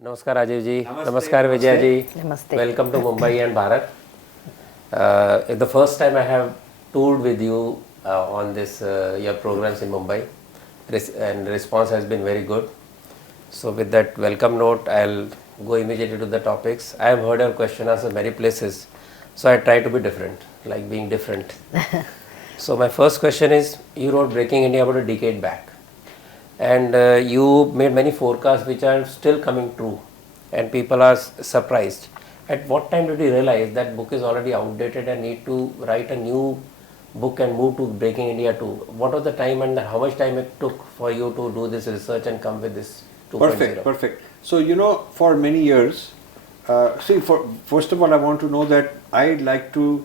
Namaskar Rajiv ji. Namaskar Vijaya ji. Namaste. Welcome to Mumbai and Bharat. It's the first time I have toured with you on this your programs in Mumbai, and response has been very good. So with that welcome note, I'll go immediately to the topics. I have heard your question answer many places, so I try to be different, like being different. So my first question is, you wrote Breaking India about a decade back, and you made many forecasts which are still coming true, and people are surprised. At what time did you realize that book is already outdated and need to write a new book and move to Breaking India 2? What was the time and how much time it took for you to do this research and come with this 2.0? Perfect. So, for many years, first of all, I want to know that I'd like to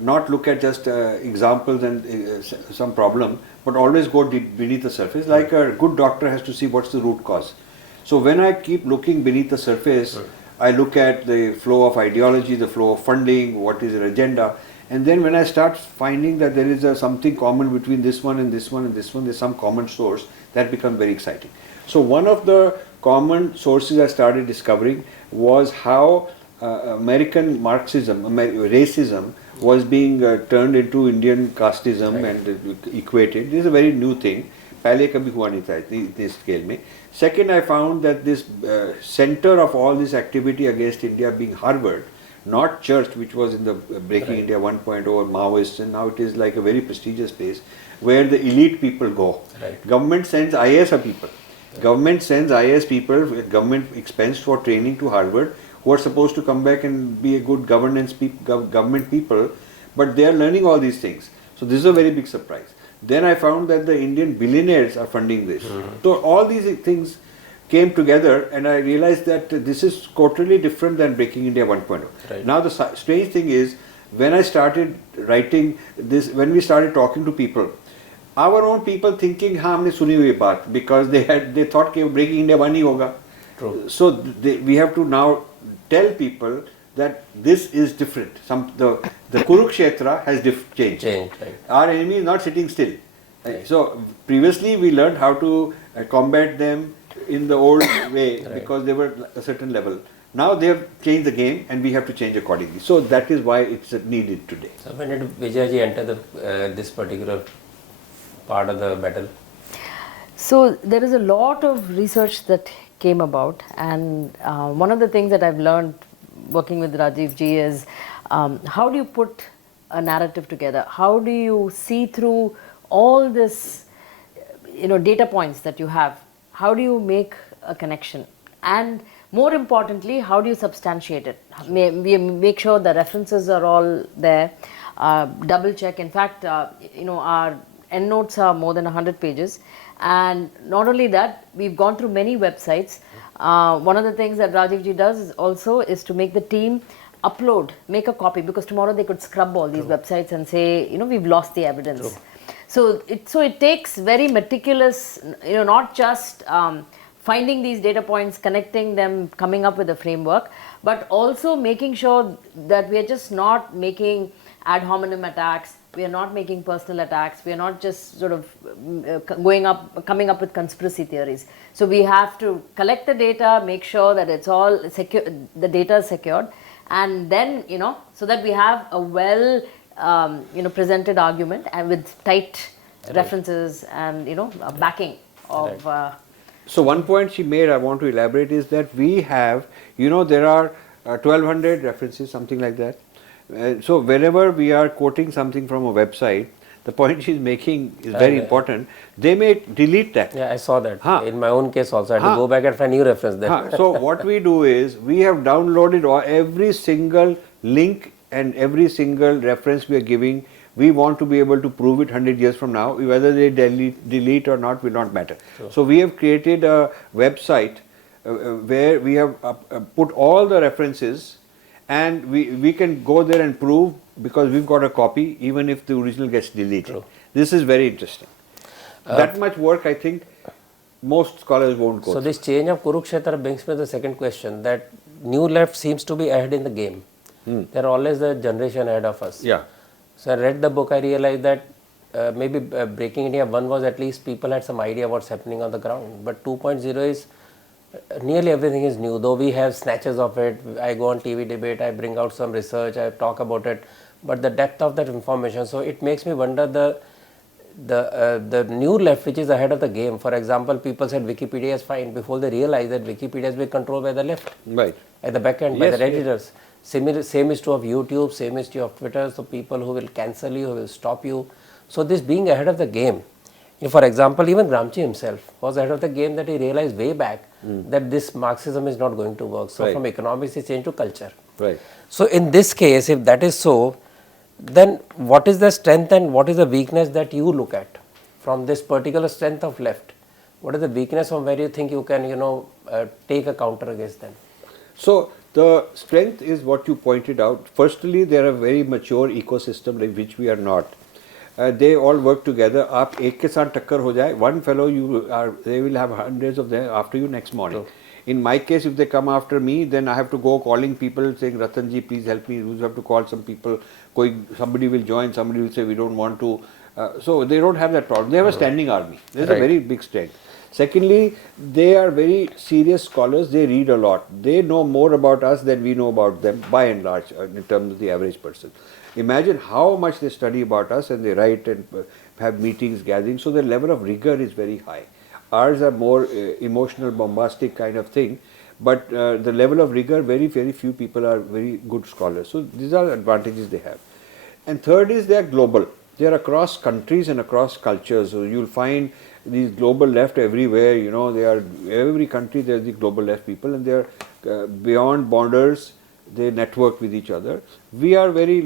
not look at just examples and some problem, but always go beneath the surface. Like a good doctor has to see what's the root cause. So when I keep looking beneath the surface, I look at the flow of ideology, the flow of funding, what is their agenda, and then when I start finding that there is something common between this one and this one and this one, there's some common source, that becomes very exciting. So one of the common sources I started discovering was how American Marxism, racism, was being turned into Indian casteism and equated. This is a very new thing. पहले कभी हुआ नहीं था इतने scale में. Second, I found that this center of all this activity against India being Harvard, not Church, which was in the Breaking India 1.0 or Maoists, and now it is like a very prestigious place where the elite people go. Government sends IAS people. Government sends IAS people at government expense for training to Harvard, who are supposed to come back and be a good government people, but they are learning all these things. So this is a very big surprise. Then I found that the Indian billionaires are funding this. So all these things came together, and I realized that this is totally different than Breaking India 1.0. Now the strange thing is, when I started writing this, when we started talking to people, our own people thinking, हाँ हमने सुनी हुई बात, because they thought कि Breaking India 1 ही होगा. True. So we have to now tell people that this is different. The Kurukshetra has changed. Right. Our enemy is not sitting still. Right. So previously we learned how to combat them in the old way because they were a certain level. Now they have changed the game and we have to change accordingly. So that is why it's needed today. So when did Vijay ji enter this particular part of the battle? So there is a lot of research that came about, and one of the things that I've learned working with Rajiv ji is how do you put a narrative together? How do you see through all this, data points that you have? How do you make a connection? And more importantly, how do you substantiate it? We make sure the references are all there, double check. In fact, our endnotes are more than 100 pages. And not only that, we've gone through many websites. One of the things that Rajiv ji does is to make the team make a copy, because tomorrow they could scrub all these websites and say, we've lost the evidence. So it takes very meticulous, not just finding these data points, connecting them, coming up with a framework, but also making sure that we are just not making ad hominem attacks. We are not making personal attacks. We are not just sort of coming up with conspiracy theories. So we have to collect the data, make sure that it's all secure, the data is secured, and then, so that we have a well, presented argument and with tight references and, a backing of. So one point she made, I want to elaborate, is that we have, there are 1200 references, something like that. So whenever we are quoting something from a website, the point she's making is very important. They may delete that. Yeah, I saw that. In my own case also, I had to go back and find new reference there. So what we do is, we have downloaded every single link and every single reference we are giving. We want to be able to prove it 100 years from now. Whether they delete or not will not matter. So we have created a website where we have put all the references, and we can go there and prove, because we've got a copy even if the original gets deleted. This is very interesting. That much work, I think most scholars won't go So through. this change of Kurukshetra brings me to the second question, that new left seems to be ahead in the game. They're always the generation ahead of us. Yeah. So I read the book, I realized that maybe Breaking India 1 was at least people had some idea what's happening on the ground, but 2.0 is Nearly everything is new, though we have snatches of it. I go on TV debate, I bring out some research, I talk about it, but the depth of that information, so it makes me wonder the new left which is ahead of the game. For example, people said Wikipedia is fine before they realize that Wikipedia is being controlled by the left, Right. at the back end, by the editors. Same is true of YouTube, same is true of Twitter. So people who will cancel you, who will stop you. So this being ahead of the game. For example, even Gramsci himself was ahead of the game, that he realized way back that this Marxism is not going to work. So from economics he changed to culture. Right. So in this case, if that is so, then what is the strength and what is the weakness that you look at from this particular strength of left? What is the weakness from where you think you can, take a counter against them? So the strength is what you pointed out. Firstly, they are a very mature ecosystem, like which we are not. They all work together. आप एक के साथ टक्कर हो जाए, one fellow they will have hundreds of them after you next morning. In my case, if they come after me, then I have to go calling people saying, Ratan ji, please help me. You have to call some people. Somebody will join, somebody will say we don't want to. So they don't have that problem. They have a standing army. There's a very big strength. Secondly, they are very serious scholars. They read a lot. They know more about us than we know about them, by and large, in terms of the average person. Imagine how much they study about us, and they write and have meetings, gatherings. So their level of rigor is very high. Ours are more emotional, bombastic kind of thing. But the level of rigor, very, very few people are very good scholars. So these are advantages they have. And third is they are global. They are across countries and across cultures. So you'll find these global left everywhere. They are every country. There's the global left people, and they are beyond borders. They network with each other. We are very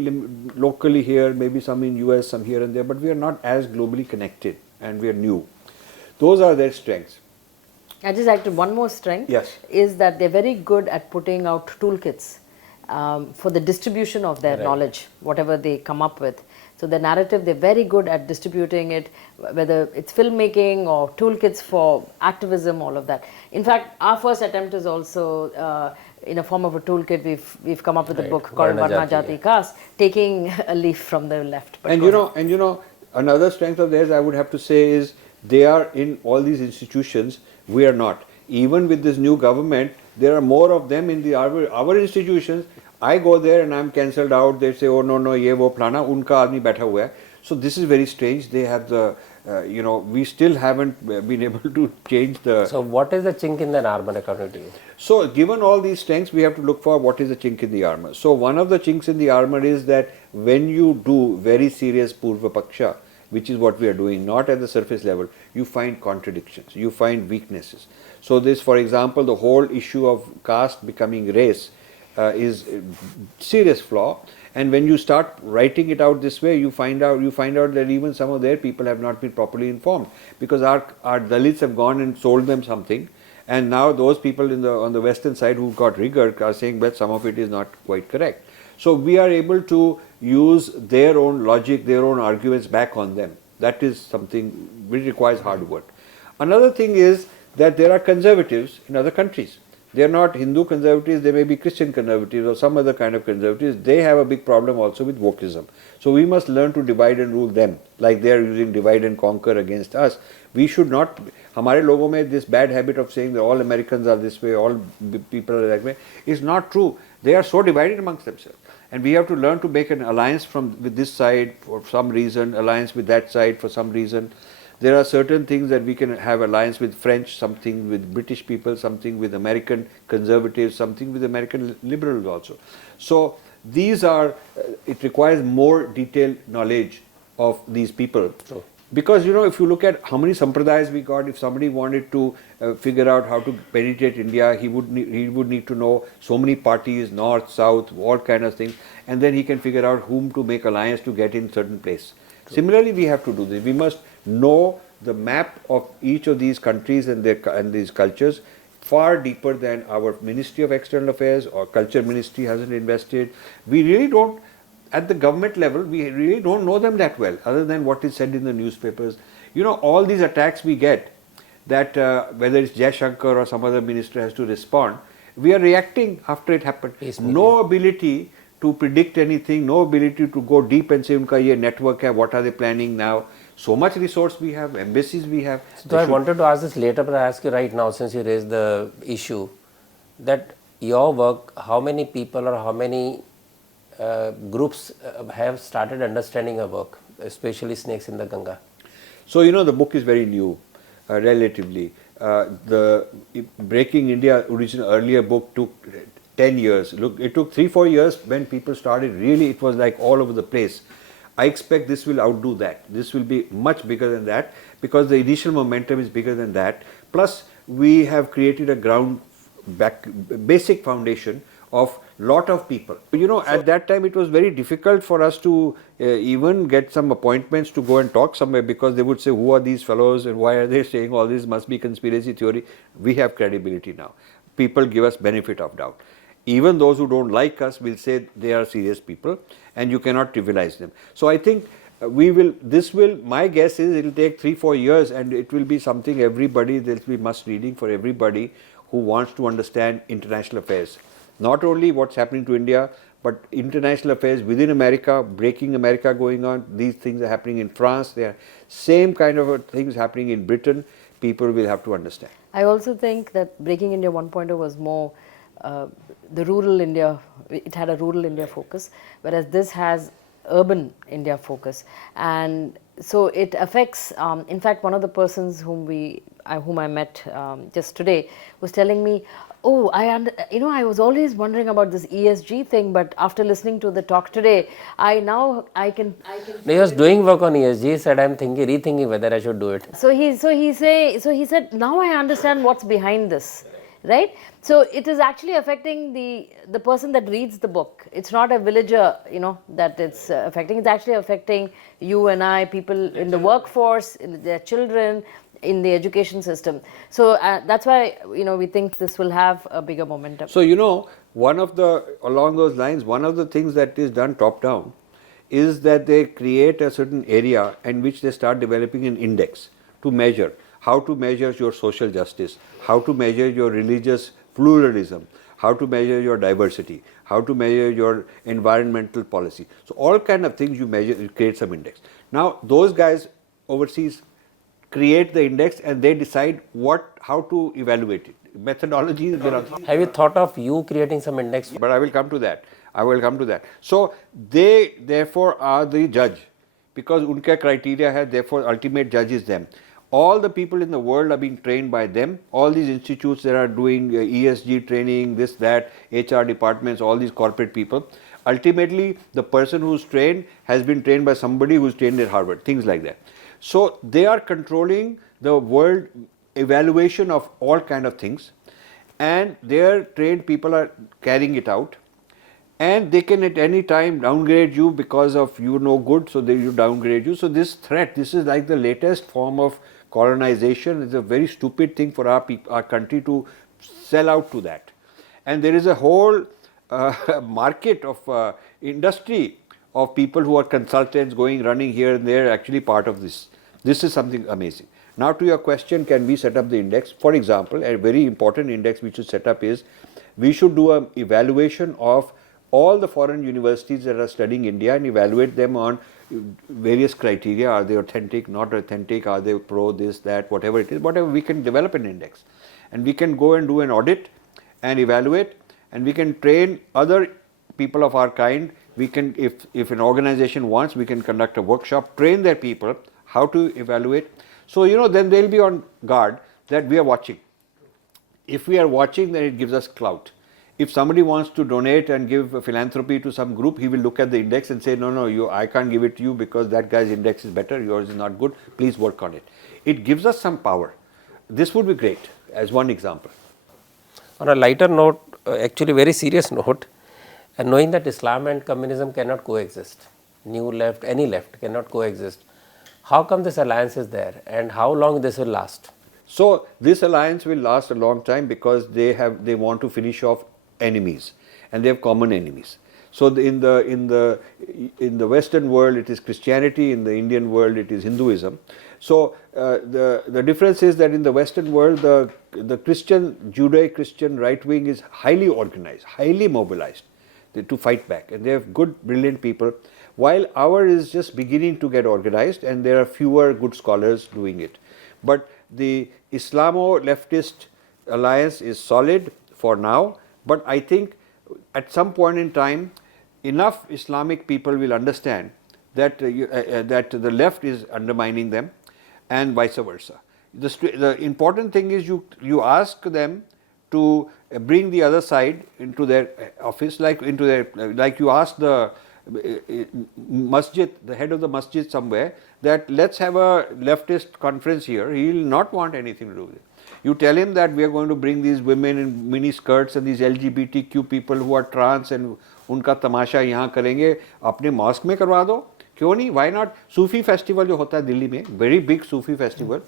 locally here, maybe some in US, some here and there, but we are not as globally connected, and we are new. Those are their strengths. I just added one more strength. Yes. Is that they're very good at putting out toolkits for the distribution of their knowledge, whatever they come up with. So the narrative, they're very good at distributing it, whether it's filmmaking or toolkits for activism, all of that. In fact, our first attempt is also in a form of a toolkit. We've come up with a book called Varna Jati Caste, taking a leaf from the left. But another strength of theirs, I would have to say, is they are in all these institutions. We are not. Even with this new government, there are more of them in our institutions. I go there and I'm cancelled out. They say, oh no, ye wo plana, unka aadmi baitha hua hai. So this is very strange. They have the, we still haven't been able to change the. So what is the chink in the armor according to you? So given all these strengths, we have to look for what is the chink in the armor. So one of the chinks in the armor is that when you do very serious Purva Paksha, which is what we are doing, not at the surface level, you find contradictions, you find weaknesses. So this, for example, the whole issue of caste becoming race is a serious flaw. And when you start writing it out this way, you find out that even some of their people have not been properly informed, because our Dalits have gone and sold them something, and now those people on the western side who got rigor are saying that some of it is not quite correct. So we are able to use their own logic, their own arguments back on them. That is something which requires hard work. Another thing is that there are conservatives in other countries. They are not Hindu conservatives, they may be Christian conservatives or some other kind of conservatives. They have a big problem also with wokeism. So we must learn to divide and rule them, like they are using divide and conquer against us. We should not. हमारे लोगों में this bad habit of saying that all Americans are this way, all people are that way, is not true. They are so divided amongst themselves. And we have to learn to make an alliance with this side for some reason, alliance with that side for some reason. There are certain things that we can have alliance with French, something with British people, something with American conservatives, something with American liberals also. So these are, it requires more detailed knowledge of these people. True. Because if you look at how many sampradayas we got, if somebody wanted to figure out how to penetrate India, he would need to know so many parties, north, south, all kind of things, and then he can figure out whom to make alliance to get in certain place. True. Similarly, we have to do this. We must know the map of each of these countries and these cultures far deeper than our Ministry of External Affairs or Culture Ministry hasn't invested. We really don't. At the government level, we really don't know them that well, other than what is said in the newspapers. All these attacks we get, that whether it's Jai Shankar or some other minister has to respond, we are reacting after it happened. No ability to predict anything, no ability to go deep and say, unka ye network hai, what are they planning now? So much resource we have, embassies we have. So I wanted to ask this later, but I ask you right now, since you raised the issue, that your work, how many people or how many groups have started understanding your work, especially snakes in the Ganga? So, the book is very new, relatively. The Breaking India original earlier book took 10 years. Look, it took 3-4 years when people started. Really, it was like all over the place. I expect this will outdo that. This will be much bigger than that because the initial momentum is bigger than that. Plus, we have created a basic foundation of lot of people. At that time it was very difficult for us to even get some appointments to go and talk somewhere because they would say, who are these fellows and why are they saying all this, must be conspiracy theory. We have credibility now. People give us benefit of doubt. Even those who don't like us will say they are serious people and you cannot trivialize them. So I think my guess is it will take 3-4 years and it will be something there will be must reading for everybody who wants to understand international affairs. Not only what's happening to India, but international affairs within America, breaking America going on. These things are happening in France. There are same kind of things happening in Britain. People will have to understand. I also think that Breaking India 1.0 was more the rural India, it had a rural India focus, whereas this has urban India focus. And so it affects, in fact, one of the persons whom I met just today was telling me, oh, I was always wondering about this ESG thing, but after listening to the talk today, I can. He was doing work on ESG. He said, I'm rethinking whether I should do it. So he said, now I understand what's behind this, right? So it is actually affecting the person that reads the book. It's not a villager, that it's affecting. It's actually affecting you and I, people in the workforce, in their children, in the education system. So that's why we think this will have a bigger momentum. So along those lines, one of the things that is done top down is that they create a certain area in which they start developing an index to measure how to measure your social justice, how to measure your religious pluralism, how to measure your diversity, how to measure your environmental policy. So all kind of things you measure, you create some index. Now those guys overseas create the index and they decide how to evaluate it. Methodology is there. Have you thought of you creating some index? But I will come to that. So they therefore are the judge because unka criteria hai, therefore ultimate judge is them. All the people in the world are being trained by them. All these institutes that are doing ESG training, this, that, HR departments, all these corporate people. Ultimately, the person who's trained has been trained by somebody who's trained at Harvard, things like that. So they are controlling the world evaluation of all kind of things and their trained people are carrying it out and they can at any time downgrade you because of you no good, so they downgrade you. So this is like the latest form of colonization. It's a very stupid thing for our country to sell out to that. And there is a whole market of industry of people who are consultants running here and there, actually part of this. This is something amazing. Now to your question, can we set up the index? For example, a very important index we should set up is, we should do an evaluation of all the foreign universities that are studying India and evaluate them on various criteria. Are they authentic, not authentic, are they pro, this, that, whatever it is, whatever, we can develop an index. And we can go and do an audit and evaluate, and we can train other people of our kind. We can, if an organization wants, we can conduct a workshop, train their people how to evaluate. So, then they'll be on guard that we are watching. If we are watching, then it gives us clout. If somebody wants to donate and give philanthropy to some group, he will look at the index and say, no, I can't give it to you because that guy's index is better, yours is not good, please work on it. It gives us some power. This would be great as one example. On a lighter note, actually very serious note, and knowing that Islam and communism cannot coexist, new left, any left cannot coexist, how come this alliance is there and how long this will last? So this alliance will last a long time because they want to finish off enemies and they have common enemies. So in the Western world it is Christianity, in the Indian world it is Hinduism. So the difference is that in the Western world the Judeo-Christian right wing is highly organized, highly mobilized. to fight back, and they have good, brilliant people, while our is just beginning to get organized, and there are fewer good scholars doing it. But the Islamo-leftist alliance is solid for now, but I think at some point in time, enough Islamic people will understand that that the left is undermining them, and vice versa. The important thing is you ask them to bring the other side into their office, like you ask the masjid, the head of the masjid somewhere, that let's have a leftist conference here. He will not want anything to do with it. You tell him that we are going to bring these women in mini skirts and these LGBTQ people who are trans and उनका तमाशा यहाँ करेंगे, अपने mask में करवा दो, क्यों नहीं? Why not? Sufi festival जो होता है दिल्ली में, very big Sufi festival.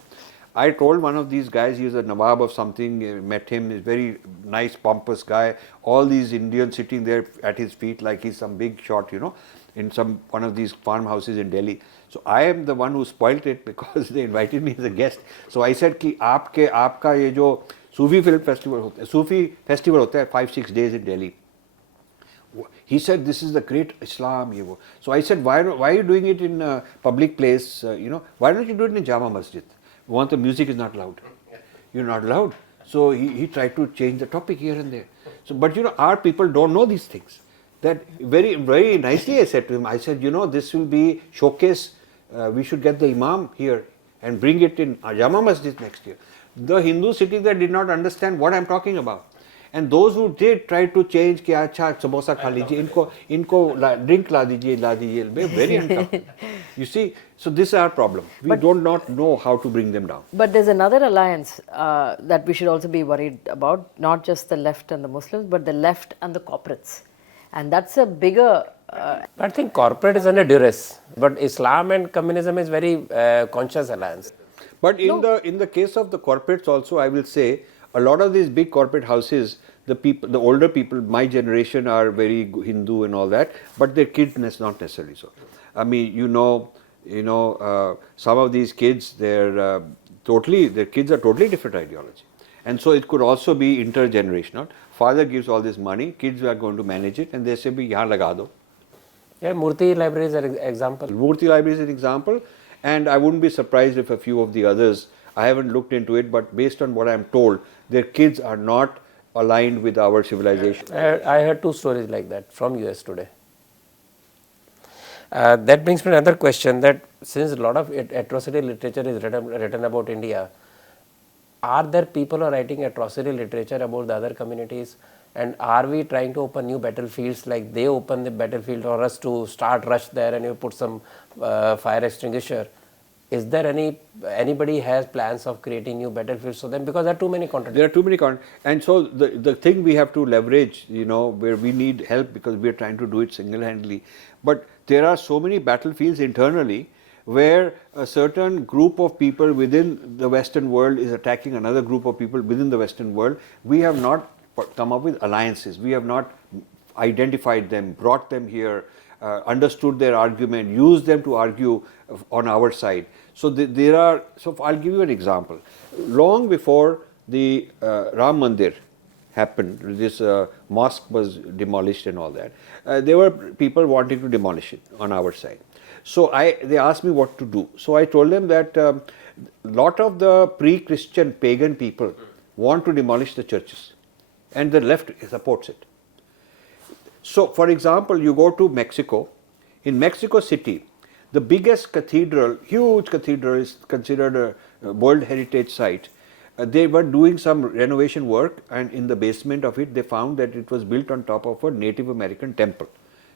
I told one of these guys, he is a Nawab of something, met him, he's very nice, pompous guy, all these Indians sitting there at his feet like he's some big shot, you know, in one of these farmhouses in Delhi. So I am the one who spoilt it because they invited me as a guest. So I said कि आपका ये जो सूफी film festival होता है, सूफी festival होता है 5-6 days in Delhi. He said this is the great Islam. So I said why are you doing it in a public place? Why don't you do it in Jama Masjid? The music is not loud. You're not loud. So he tried to change the topic here and there. So, but our people don't know these things. That very, very nicely I said to him, I said, this will be showcase. We should get the Imam here and bring it in Jama Masjid next year. The Hindus sitting there did not understand what I'm talking about. And those who did try to change, कि अच्छा समोसा खा लीजिए, इनको drink ला दीजिए, very uncomfortable. You see, so this is our problem. We do not know how to bring them down. But there's another alliance that we should also be worried about, not just the left and the Muslims, but the left and the corporates. And that's a bigger... I think corporate is under duress, but Islam and communism is very conscious alliance. But in the case of the corporates also, I will say, a lot of these big corporate houses, the older people, my generation, are very Hindu and all that, but their kids not necessarily so. I mean, some of these kids, their kids are totally different ideology, and so it could also be intergenerational. Father gives all this money, kids are going to manage it, and they say, "Bhi yahan laga do." Yeah, Murthy Library is an example. Murthy Library is an example, and I wouldn't be surprised if a few of the others. I haven't looked into it, but based on what I am told, their kids are not aligned with our civilization. I heard 2 stories like that from US today. That brings me to another question, that since a lot of atrocity literature is written about India, are there people who are writing atrocity literature about the other communities, and are we trying to open new battlefields like they open the battlefield for us to rush there and you put some fire extinguisher? Is there anybody has plans of creating new battlefields for them? Because there are too many contradictions. There are too many contradictions. And so the thing we have to leverage, where we need help because we are trying to do it single-handedly. But there are so many battlefields internally where a certain group of people within the Western world is attacking another group of people within the Western world. We have not come up with alliances. We have not identified them, brought them here, understood their argument, used them to argue on our side. So so I'll give you an example. Long before the Ram Mandir happened, this mosque was demolished and all that, there were people wanting to demolish it on our side. So they asked me what to do. So I told them that a lot of the pre-Christian pagan people want to demolish the churches, and the left supports it. So, for example, you go to Mexico. In Mexico City, the biggest cathedral, huge cathedral, is considered a World Heritage Site. They were doing some renovation work, and in the basement of it, they found that it was built on top of a Native American temple,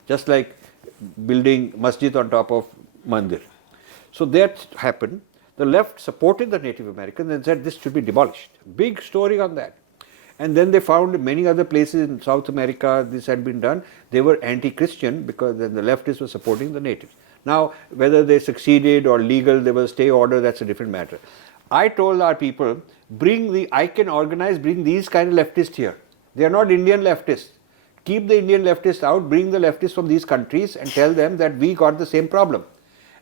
just like building masjid on top of mandir. So that happened. The left supported the Native Americans and said this should be demolished. Big story on that. And then they found many other places in South America this had been done. They were anti-Christian because then the leftists were supporting the natives. Now, whether they succeeded or legal, there was a stay order, that's a different matter. I told our people, bring these kind of leftists here. They are not Indian leftists. Keep the Indian leftists out, bring the leftists from these countries and tell them that we got the same problem.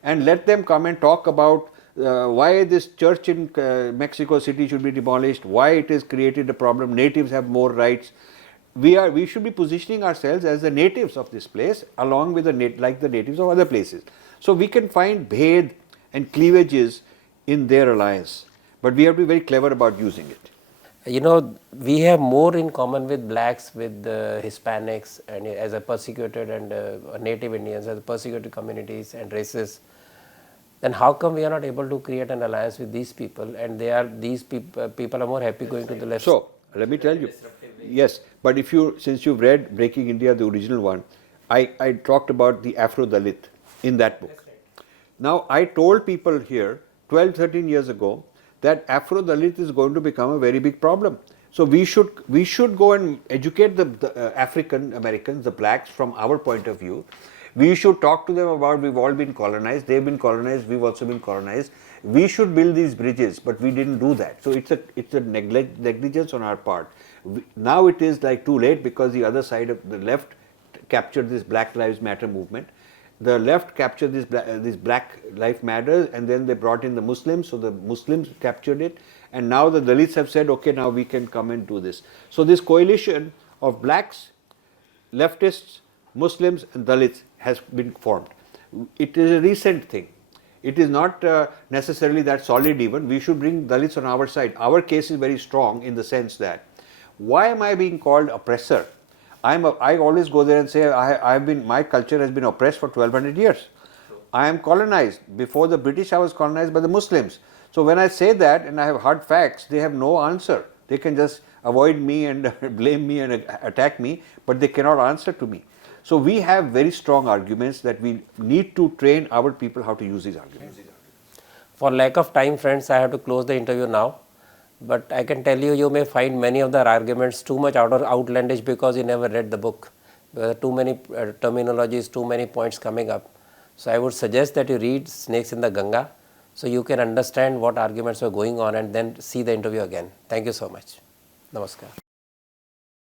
And let them come and talk about why this church in Mexico City should be demolished, why it has created a problem, natives have more rights. we should be positioning ourselves as the natives of this place along with like the natives of other places. So we can find bhed and cleavages in their alliance, but we have to be very clever about using it. You know, we have more in common with blacks, with Hispanics, and as a persecuted and native Indians, as persecuted communities and races. Then how come we are not able to create an alliance with these people, and these people are more happy going to the left? So let me tell you, yes, but since you've read Breaking India, the original one, I talked about the Afro-Dalit in that book. Now I told people here 12, 13 years ago that Afro-Dalit is going to become a very big problem. So we should go and educate the African Americans, the blacks, from our point of view. We should talk to them about we've all been colonized, they've been colonized, we've also been colonized. We should build these bridges, but we didn't do that. So it's a negligence on our part. Now it is like too late because the other side of the left captured this Black Lives Matter movement. The left captured this Black Lives Matter, and then they brought in the Muslims, so the Muslims captured it, and now the Dalits have said, okay, now we can come and do this. So this coalition of blacks, leftists, Muslims and Dalits has been formed. It is a recent thing. It is not necessarily that solid even. We should bring Dalits on our side. Our case is very strong in the sense that, why am I being called oppressor? I always go there and say, my culture has been oppressed for 1200 years. I am colonized. Before the British, I was colonized by the Muslims. So when I say that and I have hard facts, they have no answer. They can just avoid me and blame me and attack me, but they cannot answer to me. So we have very strong arguments that we need to train our people how to use these arguments. For lack of time, friends, I have to close the interview now. But I can tell you, you may find many of the arguments too much outlandish because you never read the book. There are too many terminologies, too many points coming up. So I would suggest that you read Snakes in the Ganga, so you can understand what arguments were going on and then see the interview again. Thank you so much. Namaskar.